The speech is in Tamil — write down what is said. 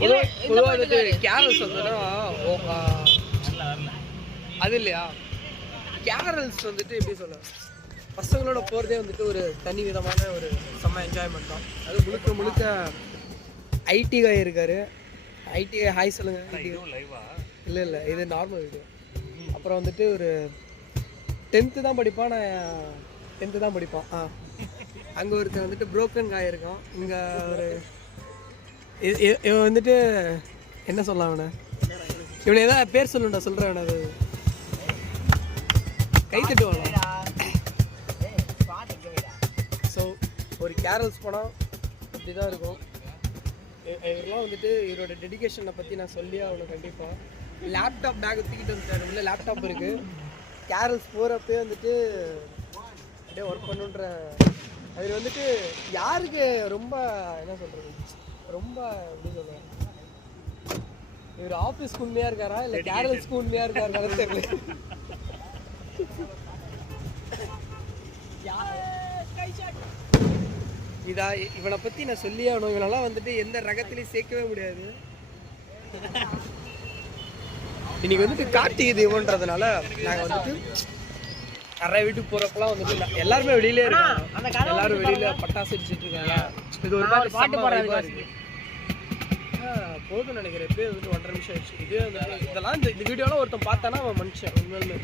பொதுவாக வந்துட்டு கேரல்ஸ் வந்துன்னா அது இல்லையா, கேரல்ஸ் வந்துட்டு எப்படி சொல்ல, பசங்களோட போகிறதே வந்துட்டு ஒரு தனி விதமான ஒரு செம்ம என்ஜாய்மெண்ட் தான். அது முழுக்க முழுக்க ஐடி காய் இருக்காரு. ஐடி காய் ஹாய் சொல்லுங்கள். இல்லை இல்லை, இது நார்மல் வீடியோ. அப்புறம் வந்துட்டு ஒரு 10th தான் படிப்பான். நான் 10th தான் படிப்பான். அங்கே ஒருத்தர் வந்துட்டு புரோக்கன் காய் இருக்கான். இங்கே ஒரு இவன் வந்துட்டு என்ன சொல்லலாம், அவனை இவனை ஏதாவது பேர் சொல்லுண்டா, சொல்கிறேன். அது கை தட்டுவானா. ஸோ ஒரு கேரல்ஸ் படம் இப்படி தான் இருக்கும். இவரெல்லாம் வந்துட்டு இவரோட டெடிகேஷனை பற்றி நான் சொல்லி அவனை கண்டிப்பாக. லேப்டாப் பேக் தூக்கிட்டு வந்துட்டார். உள்ள லேப்டாப் இருக்குது. கேரல்ஸ் போகிறப்பே வந்துட்டு அப்படியே ஒர்க் பண்ணுன்ற அவர் வந்துட்டு யாருக்கு ரொம்ப என்ன சொல்கிறது, ரொம்ப எப்படி சொல்கிறேன், இவர் ஆஃபீஸ்க்கு உண்மையாக இருக்காரா இல்லை கேரல்ஸ்க்கு உண்மையாக இருக்காரு தெரியல. இதா இவனை பற்றி நான் சொல்லியே ஆகணும். இவனெல்லாம் வந்துட்டு எந்த ரகத்துலையும் சேர்க்கவே முடியாது. இன்னைக்கு வந்துட்டு கார்த்திகை தீபம்ன்றதுனால நாங்கள் வந்துட்டு நிறைய வீட்டுக்கு போகிறப்பெல்லாம் வந்துட்டு எல்லாருமே வெளியிலே இருக்காங்க. எல்லாரும் வெளியில பட்டாசு அடிச்சுட்டு இருக்காங்க. இது ஒரு மாதிரி பாட்டு பாடுறாங்க. போதும்னு நினைக்கிறேன். எப்பயே வந்துட்டு 1.5 நிமிஷம் ஆயிடுச்சு. இதே வந்துட்டு இதெல்லாம் இந்த வீடியோலாம் ஒருத்தன் பார்த்தானா அவன் மனுஷன் உண்மையிலுமே.